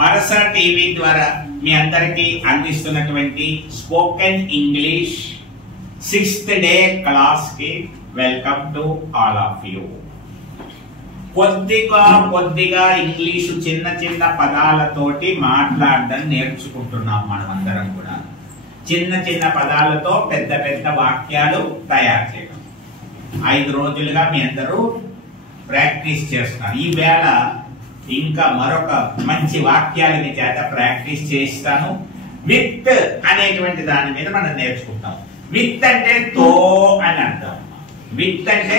వరస టీవీ ద్వారా మీ అందరికీ అందిస్తున్నటువంటి spoken English 6th day class కి welcome to all of you. కొద్దిగా ఇంగ్లీషు చిన్న చిన్న పదాలతోటి మాట్లాడడం నేర్చుకుంటున్నాం. మనం అందరం కూడా చిన్న చిన్న పదాలతో పెద్ద పెద్ద వాక్యాలు తయారు చేయడం 5 రోజులుగా మీ అందరూ ప్రాక్టీస్ చేస్తున్నారు. ఈ వేళ ఇంకా మరొక మంచి వాక్యాలని చేత ప్రాక్టీస్ చేస్తాను. విత్ అనేటువంటి దాని మీద మనం నేర్చుకుంటాం. విత్ అంటే తో అని అర్థం. విత్ అంటే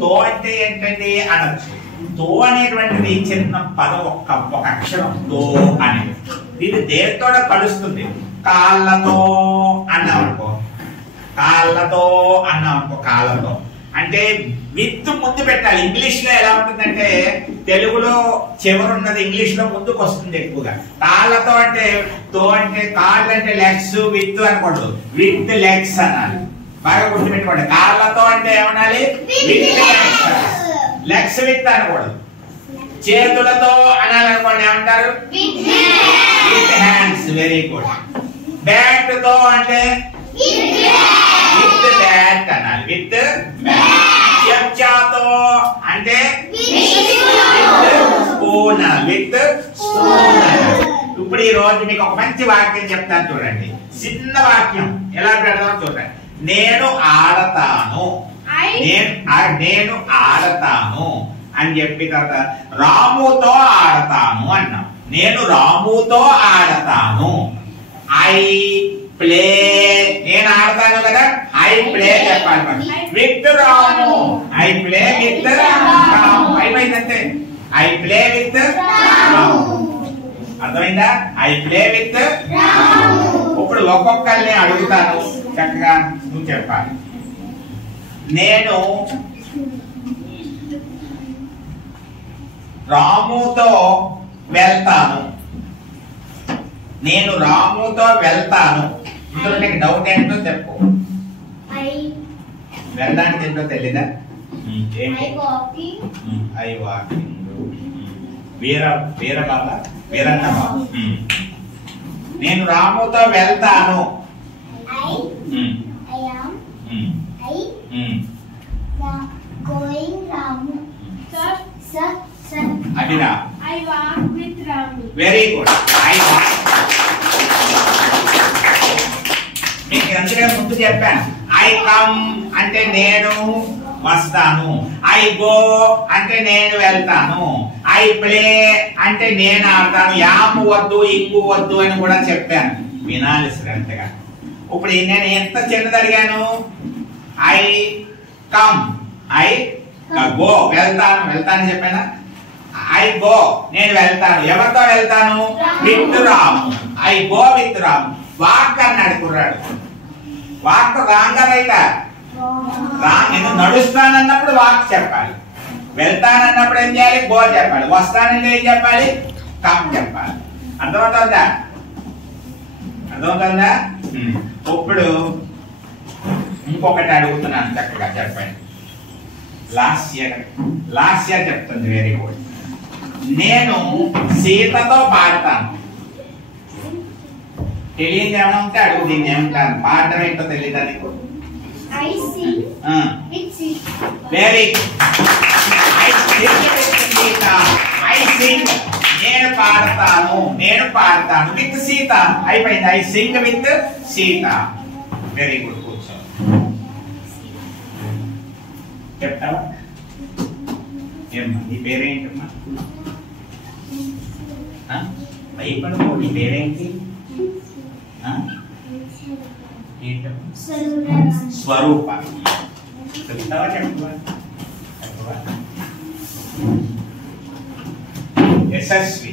తో అంటే ఏంటండి అనొచ్చు. తో అనేటువంటిది చిన్న పదం, ఒక అక్షరం తో అనేది. ఇది దేనితో కలుస్తుంది. కాళ్ళతో అన్నాం అనుకో, కాళ్ళతో అంటే విత్ ముందు పెట్టాలి. ఇంగ్లీష్ లో ఎలా ఉంటుందంటే తెలుగులో చివరున్నది ఇంగ్లీష్ లో ముందుకు వస్తుంది ఎక్కువగా. కాళ్ళతో అంటే తో అంటే కాళ్ళు అంటే లెగ్స్, విత్ అనకూడదు, విత్ లెగ్స్ అనాలి. బాగా గుర్తుపెట్టుకోండి. కాళ్ళతో అంటే ఏమనాలి, విత్ లెగ్స్. లెగ్స్ విత్ అనకూడదు. చేతులతో అనాలనుకోండి, ఏమంటారు, with hands. Very good. Bat తో అంటే విత్ బ్యాట్ అనాలి, విత్ బ్యాట్. చెంచాతో అంటే స్పూన్, విత్ స్పూన్. ఇప్పుడు ఈ రోజు మీకు ఒక మంచి వాక్యం చెప్తాను చూడండి. చిన్న వాక్యం ఎలా పెడదాం చూడండి. నేను ఆడతాను, నేను ఆడతాను అని చెప్పి తర్వాత రాముతో ఆడతాను అన్నాం. నేను రాముతో ఆడతాను. ఐ ప్లే, నేను ఆడతాను కదా, ఐ ప్లే చెప్పాలి మనం. With Ramu, I play with Ramu. అయిపోయిందంటే ఐ ప్లే విత్ రాము. అర్థమైందా? I play with Ramu. ఇప్పుడు ఒక్కొక్కరిని అడుగుతాను, చక్కగా నువ్వు చెప్పాలి. నేను రాముతో వెళ్తాను. నేను రాముతో వెళ్తాను. ఇందులో నీకు డౌట్ ఏంటో చెప్పు. వెళ్ళడానికి ఏంటో తెలీదా? I walking. వీరన్న బాబు. నేను రాముతో వెళ్తాను. అభిరా. Very good. మీకు అందుకే ముందు చెప్పాను. ఐ కమ్ అంటే నేను వస్తాను. ఐ గో అంటే నేను వెళ్తాను. ఐ ప్లే అంటే నేను ఆడతాను. యాము వద్దు, ఇంగు వద్దు అని కూడా చెప్పాను. వినాలి శ్రద్ధగా. ఇప్పుడు నేను ఎంత చిన్నది అడిగాను. ఐ కమ్, ఐ గో, వెళ్తాను చెప్పానా. ఐ గో, నేను వెళ్తాను. ఎవరితో వెళ్తాను? With Ramu. I go with Ramu. Walk అన్నాడు కుర్రాడు. వాక్ రాంగ్ రైటా? రాంగ్. నేను నడుస్తానన్నప్పుడు వాక్ చెప్పాలి. వెళ్తానన్నప్పుడు ఏం చేయాలి? గో చెప్పాలి. వస్తానంటే ఏం చెప్పాలి? కమ్ చెప్పాలి. అర్థమవుతుందా? ఇప్పుడు ఇంకొకటి అడుగుతున్నాను, చక్కగా చెప్పండి. లాస్ట్ ఇయర్ చెప్తుంది. Very good. నేను సీతతో పాడతాను. తెలియదు ఏమైనా ఉంటే అడుగు. దీన్ని ఏమంటాను? పాడటం ఏంటో తెలియదా నీకు? Very good. ఐ సింగ్, నేను పాడతాను విత్ సీత. అయిపోయింది. I sing with Sita. Very good. కూర్చో. చెప్తావా? ఏమ్మా నీ పేరేంటమ్మా? భయపడకు. నీ పేరేంటి? స్వరూప. చెప్తావా? చెప్పవా? యశస్వి.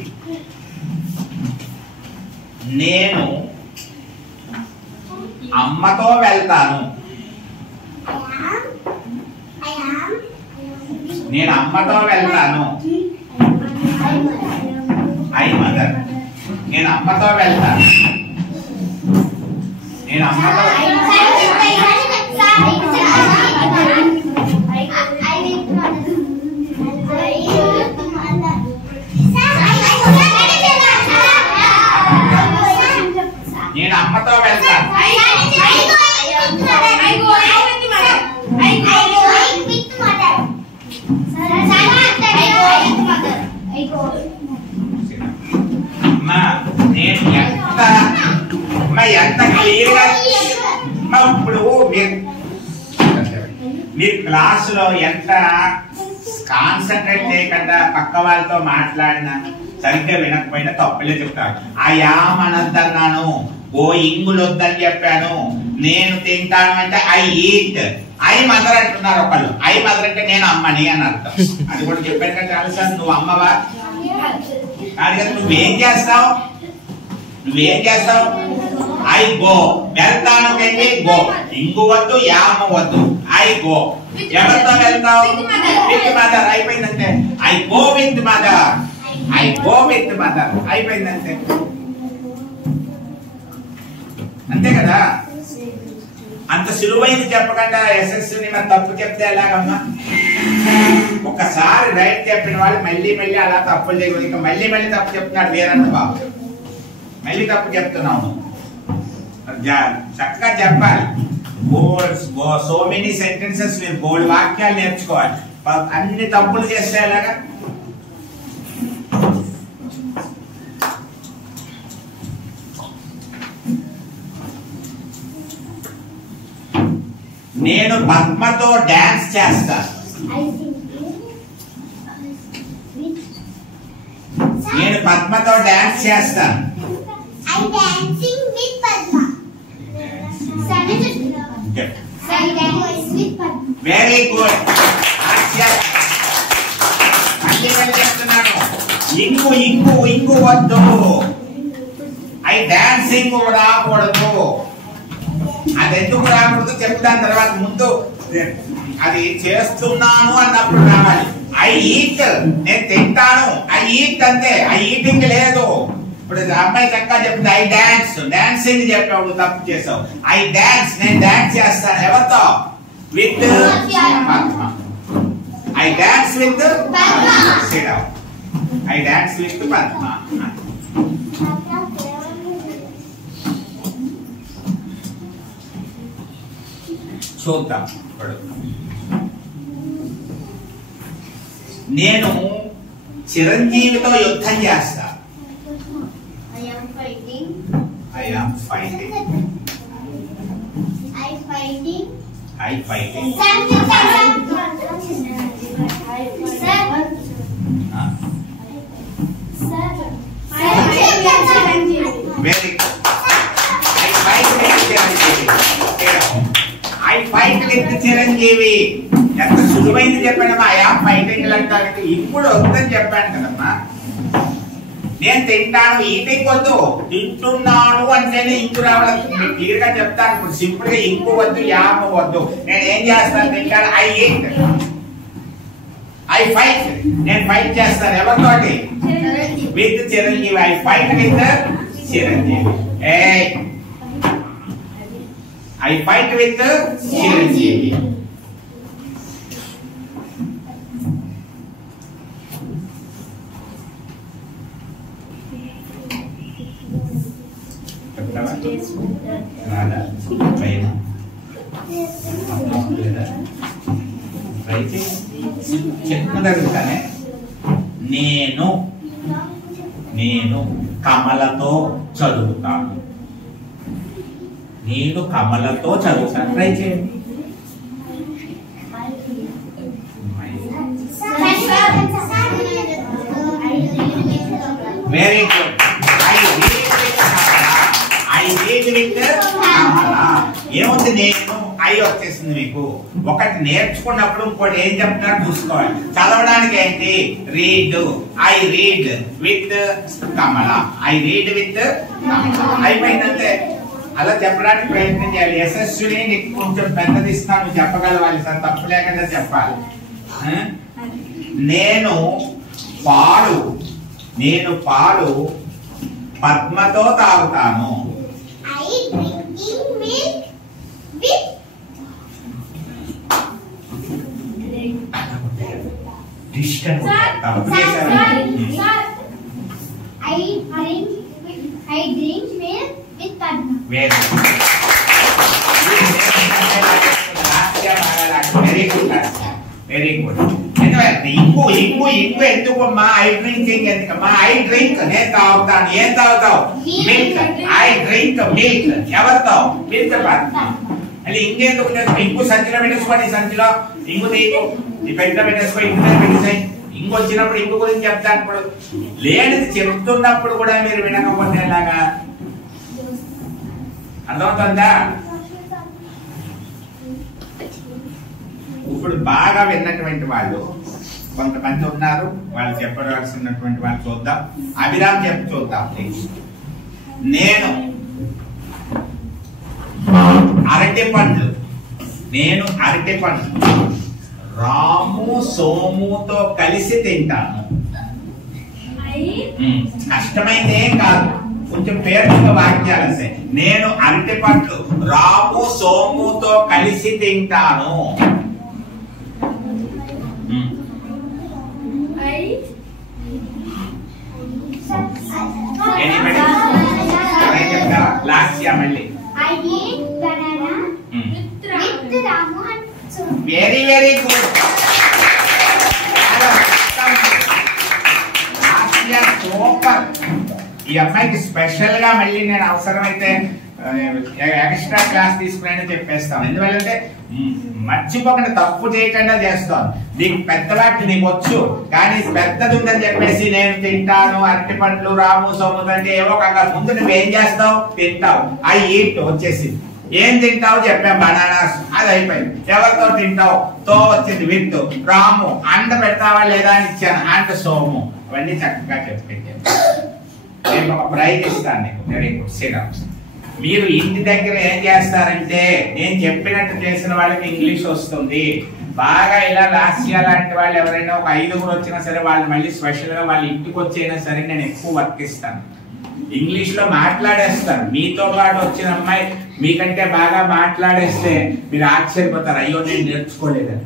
నేను అమ్మతో వెళ్తాను. I mother. నేను అమ్మతో వెళ్తాను. నేను అమ్మతో నేను అమ్మతో వెళ్తాను. నేను ఎంత క్లియర్గా ఇప్పుడు మీరు క్లాసులో ఎంత కాన్సన్ట్రేట్ చేయకుండా పక్క వాళ్ళతో మాట్లాడినా సరిగ్గా వినకపోయినా తప్పులే చెప్తారు. ఆ యామ్ అనొద్దన్నాను, ఓ ఇంగులు వద్దని చెప్పాను, నేను తింటాను అంటే ఐ ఈట్. ఐ మదర్ అంటున్నారు ఒకళ్ళు. ఐ మదర్ అంటే నేను అమ్మని అని అర్థం. అది కూడా చెప్పాను కదా చాలాసార్లు. నువ్వు అమ్మవా కాదు కదా. నువ్వేం చేస్తావు? I go. వెళ్తాను వెళ్ళి గో. ఇంగు వద్దు, యామ వద్దు. I go. ఎవరితో వెళ్తావు? With mother. అయిపోయిందంటే I go with mother. I go with mother. అయిపోయిందంటే అంతే కదా. అంత సులువైంది చెప్పకుండా ఎస్ఎస్ని మరి తప్పు చెప్తే ఎలాగమ్మా? ఒకసారి రైట్ చెప్పిన వాళ్ళు మళ్ళీ మళ్ళీ అలా తప్పులు చేయకూడదు. ఇంకా మళ్ళీ మళ్ళీ తప్పు చెప్తున్నాడు వీరన్న బాబు. మళ్ళీ తప్పు చెప్తున్నావు. చక్కగా చెప్పాలి. సో మెనీ సెంటెన్సెస్ మీరు బోల్డ్ వాక్యాలు నేర్చుకోవాలి. అన్ని తప్పులు చేస్తే ఎలాగా? నేను పద్మతో డాన్స్ చేస్తా. నేను పద్మతో డాన్స్ చేస్తాను. Very good. చెప్తున్నాను. ఇంగు ఇంగు ఇంగు వద్దు. ఐ డాన్సింగ్ రాకూడదు. అది ఎందుకు రాకూడదు చెప్తాను తర్వాత. ముందు అది చేస్తున్నాను అన్నప్పుడు రావాలి. I eat. నేను తింటాను. ఐ ఈట్ అంతే. ఐ ఈటింగ్ లేదు. ఇప్పుడు అమ్మాయి చక్కగా చెప్తుంది ఐ డాన్స్. డాన్సింగ్ చెప్పావు, తప్పు చేసావు. I dance. నేను డాన్స్ చేస్తాను. ఎవరితో? With Padma. I dance with Padma. I dance with Padma. చూద్దాం. నేను చిరంజీవితో యుద్ధం చేస్తా. I am fighting. Very good. I fight with Chiranjeevi. ఎంత సులువైంది చెప్పాడమ్మా. ఐ యామ్ ఫైటింగ్ అంటానికి ఇప్పుడు వద్దని చెప్పాను కదమ్మా. నేను తింటాను. ఈటింగ్ వద్దు. తింటున్నాను అంటేనే ఇంకు రావడం. క్లియర్ గా చెప్తాను. ఇప్పుడు సింపుల్ గా ఇంకు వద్దు, యామ వద్దు. నేను ఏం చేస్తాను? తింటాను. I eat. I fight. నేను ఫైట్ చేస్తాను. ఎవరితోటి? With Chiranjeevi. I fight with Chiranjeevi. I fight with Chiranjeevi. చెప్తానే. నేను కమలతో చదువుతాను. నేను కమలతో చదువుతాను. ట్రై చేయండి. Very good. ఏముంది? నేను ఐ వచ్చేసింది మీకు. ఒకటి నేర్చుకున్నప్పుడు ఇంకోటి ఏం చెప్తున్నారు చూసుకోవాలి. చదవడానికి ఏంటి? Read. I read with Kamala. I read with Kamala. అయిపోయిందంటే అలా చెప్పడానికి ప్రయత్నం చేయాలి. యశస్విని నీకు కొంచెం పెద్దది ఇస్తాను, నువ్వు చెప్పగలవాలి సార్. తప్పు లేకుండా చెప్పాలి. నేను పాలు పద్మతో తాగుతాను. I drinking milk with distance I drink milk with Padma. Very good very good. ఇంకో ఎందుకమ్మా? ఐ డ్రింకింగ్ ఎందుకమ్మా? ఐ డ్రింక్ నేను తాగుతాను. ఏం తాగుతావు? మిల్క్. I drink milk. ఎవరితో? మిల్క్ పద్మ. అంటే ఇంకెందుకు ఇంకో సంచిలో పెట్టేసుకోండి. సంచిలో ఇంకో తీకు ఈ పెద్ద పెట్టేసుకో. ఇంకో పెట్టేసాయి. ఇంకొచ్చినప్పుడు ఇంకో గురించి చెప్తాను. ఇప్పుడు లేనిది చెప్తున్నప్పుడు కూడా మీరు వినకపోతే ఎలాగా? అర్థమవుతుందా? ఇప్పుడు బాగా విన్నటువంటి వాళ్ళు కొంతమంది ఉన్నారు. వాళ్ళు చెప్పవలసినటువంటి వాళ్ళు చూద్దాం. అభిరామ్ చెప్పు చూద్దాం. నేను అరటి పండ్లు రాము సోముతో కలిసి తింటాను. కష్టమైంది ఏం కాదు, కొంచెం పేరుగా వాక్యాలు వస్తాయి. నేను అరటి పండ్లు రాము సోముతో కలిసి తింటాను. Very very good. సూపర్. ఈ అమ్మాయికి స్పెషల్ గా మళ్ళీ నేను అవసరమైతే ఎక్స్ట్రా క్లాస్ తీసుకుని చెప్పేస్తాను. ఎందువల్లంటే మర్చిపోకుండా తప్పు చేయకుండా చేస్తాను. నీకు పెద్ద వాటి నీకు వచ్చు, కానీ పెద్దది ఉందని చెప్పేసి నేను తింటాను అరటి పండ్లు రాము సోము అంటే ఏవో కాక ముందు నువ్వేం చేస్తావు? తింటావు. ఆ ఈట్ వచ్చేసి ఏం తింటావు చెప్పాం. బనానాస్. అది అయిపోయింది. ఎవరితో తింటావు? తో వచ్చింది. విత్ రాము. అండ పెడతావా లేదా అని ఇచ్చాను. అండ్ సోము. అవన్నీ చక్కగా చెప్పించాను. నేను ఒక ప్రైజ్ ఇస్తాను నీకు. Very good. సిడప్. మీరు ఇంటి దగ్గర ఏం చేస్తారంటే నేను చెప్పినట్టు చేసిన వాళ్ళకి ఇంగ్లీష్ వస్తుంది బాగా. ఇలా లాస్య లాంటి వాళ్ళు ఎవరైనా ఒక 5 వచ్చినా సరే వాళ్ళు మళ్ళీ స్పెషల్ గా వాళ్ళ ఇంటికి వచ్చైనా సరే నేను ఎక్కువ వర్క్ ఇస్తాను. ఇంగ్లీష్ లో మాట్లాడేస్తాను. మీతో పాటు వచ్చిన అమ్మాయి మీకంటే బాగా మాట్లాడేస్తే మీరు ఆశ్చర్యపోతారు. అయ్యో నేను నేర్చుకోలేదని.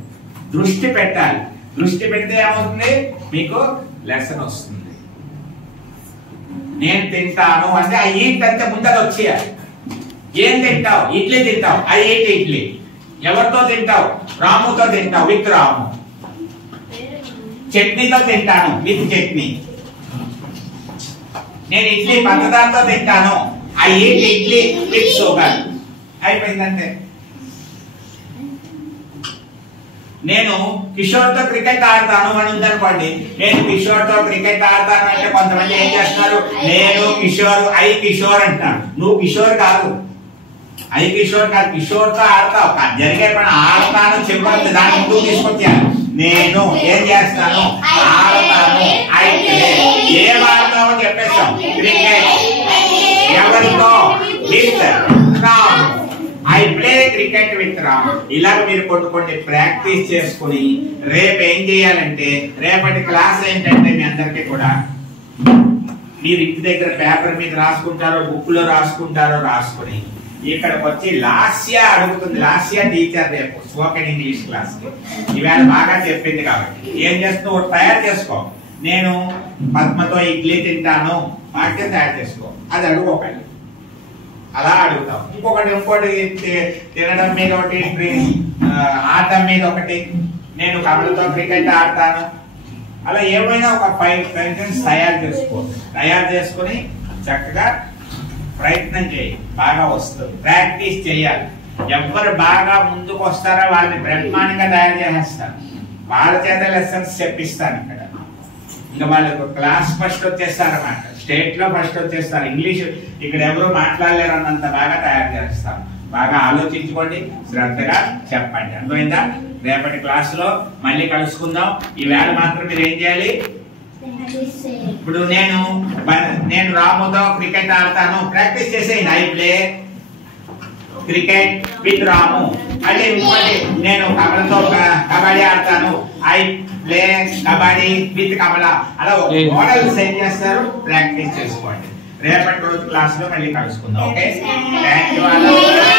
దృష్టి పెట్టాలి. దృష్టి పెడితే ఏమవుతుంది? మీకు లెసన్ వస్తుంది. నేను తింటాను అంటే ఆ ఈట్ అంతే ముందర వచ్చేయాలి. ఏం తింటావు? ఇడ్లీ తింటావు. I eat idli. ఎవరితో తింటావు? రాముతో తింటావు. విత్ రాము. చట్నీతో తింటాను. విత్ చట్నీ. నేను ఇడ్లీ పంచదారతో తింటాను. I eat idli with sugar. అయిపోయిందంటే. నేను కిషోర్ తో క్రికెట్ ఆడతాను అని ఉందనుకోండి. నేను కిషోర్ తో క్రికెట్ ఆడతాను అంటే కొంతమంది ఏం చేస్తున్నారు? నేను కిషోర్ ఐ కిషోర్ అంటాను. నువ్వు కిషోర్ కాదు. ఐ కిషోర్ కాదు. కిషోర్ తో ఆడతావు. జరిగే పని ఆడతాను చెప్పాలి. దాని ముందుకు తీసుకొచ్చాను. నేను ఏం చేస్తాను? ఆడతాను. I play. ఏ ఆడతావో చెప్పేస్తాం. క్రికెట్. ఎవరితో? With Ram. I play cricket with Ram. ఇలాగ మీరు కొన్ని ప్రాక్టీస్ చేసుకుని రేపు ఏం చేయాలంటే రేపటి క్లాస్ ఏంటంటే మీ అందరికీ కూడా మీరు ఇంటి దగ్గర పేపర్ మీద రాసుకుంటారో బుక్ లో రాసుకుంటారో రాసుకుని ఇక్కడికి వచ్చి లాస్య అడుగుతుంది. లాస్య టీచర్ రేపు స్పోకెన్ ఇంగ్లీష్ క్లాస్ కి ఈవేళ బాగా చెప్పింది కాబట్టి ఏం చేస్తావు? తయారు చేసుకో. నేను పద్మతో ఇడ్లీ తింటాను వాక్యం తయారు చేసుకో. అది అడుగుకోకండి. అలా అడుగుతాం. ఇంకోటి తినడం మీద ఒకటి, ఆడటం మీద ఒకటి. నేను కమలతో క్రికెట్ ఆడతాను. అలా ఏమైనా ఒక 5 సెంటెన్స్ తయారు చేసుకో. తయారు చేసుకుని చక్కగా ప్రయత్నం చేయి. బాగా వస్తుంది. ప్రాక్టీస్ చేయాలి. ఎవరు బాగా ముందుకు వస్తారో వాళ్ళని బ్రహ్మాండంగా తయారు చేసేస్తాను. వాళ్ళ చేత లెసన్స్ చెప్పిస్తాను. ఇక్కడ ఇంకా వాళ్ళకు క్లాస్ ఫస్ట్ వచ్చేస్తారన్నమాట. స్టేట్ లో ఫస్ట్ వచ్చేస్తారు. ఇంగ్లీష్ ఇక్కడ ఎవరు మాట్లాడలేరు అన్నంత బాగా తయారు చేస్తాం. బాగా ఆలోచించుకోండి. శ్రద్ధగా చెప్పండి. అర్థమైందా? రేపటి క్లాస్ లో మళ్ళీ కలుసుకుందాం. ఈవేళ మాత్రం మీరు ఏం చేయాలి? ఇప్పుడు నేను రాముతో క్రికెట్ ఆడతాను. ప్రాక్టీస్ చేసేయండి. ఐ ప్లే క్రికెట్ విత్ రాము. మళ్ళీ ఇంకోటి నేను కమలతో కబడ్డీ ఆడతాను. ఐ ప్లే కబడ్డీ విత్ కమల. అలా ఒక మోడల్ సెట్ చేస్తారు. ప్రాక్టీస్ చేసుకోండి. రేపటి రోజు క్లాస్ లో మళ్ళీ కలుసుకుందాం. Okay, thank you.